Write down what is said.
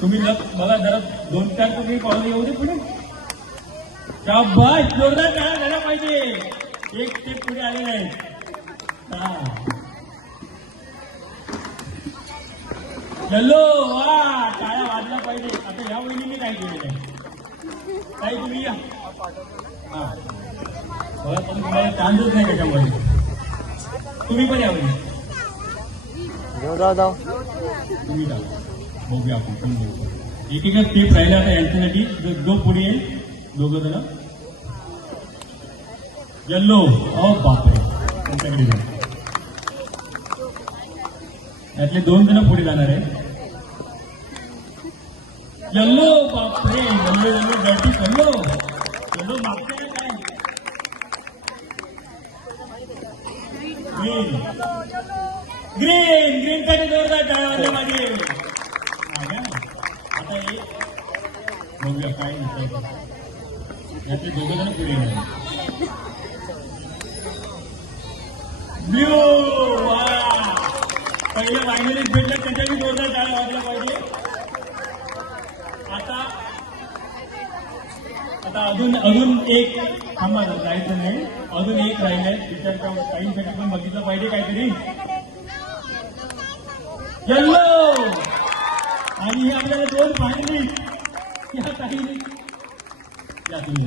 तुम्ही बघा जरा 2-4 तुम्ही पावलं येऊ दे पुढे. शाबास, जोरदार टाळ्या झाल्या पाहिजे. एक स्टेप पुढे आले नाही. चलो वा, टाळ्या वाजल्या पाहिजे. आता ह्या वहिनीने काय केलेलं आहे? काय तुम्ही या हा बघा, पण तुम्हाला चान्सच नाही त्याच्यामध्ये. तुम्ही पण या वहिनी. जाऊ तुम्ही जा, बघूया आपण पण बघू. एक एकच स्टेप राहिला आता यांच्यासाठी. जो पुढे येईल दोघं जण. येल्लो. ओ बापरे, तुमच्याकडे जा. यातले 2 जण पुढे जाणार आहे. येल्लो. बापरे, yellow yellow dirty. Yellow yellow मागते काय? ग्रीन. ग्रीन. ग्रीन साठी जोरदार टाळ्या वाजल्या पाहिजे. आता हे बघूया काय म्हणतात. यातले 2 जण पुढे येणार. ब्ल्यू. वा, पहिलं फायनलिस्ट भेटलं, त्याच्याही जोरदार टाळ्या वाजल्या पाहिजे. आता अजून एक थांबा, जायचं नाही. अजून एक राहिलंय. विचारच्या टाईमसाठी पण बघितलं पाहिजे काहीतरी. येल्लो. आणि हे आपल्याला 2 फायनलिस्ट या काही या तुम्ही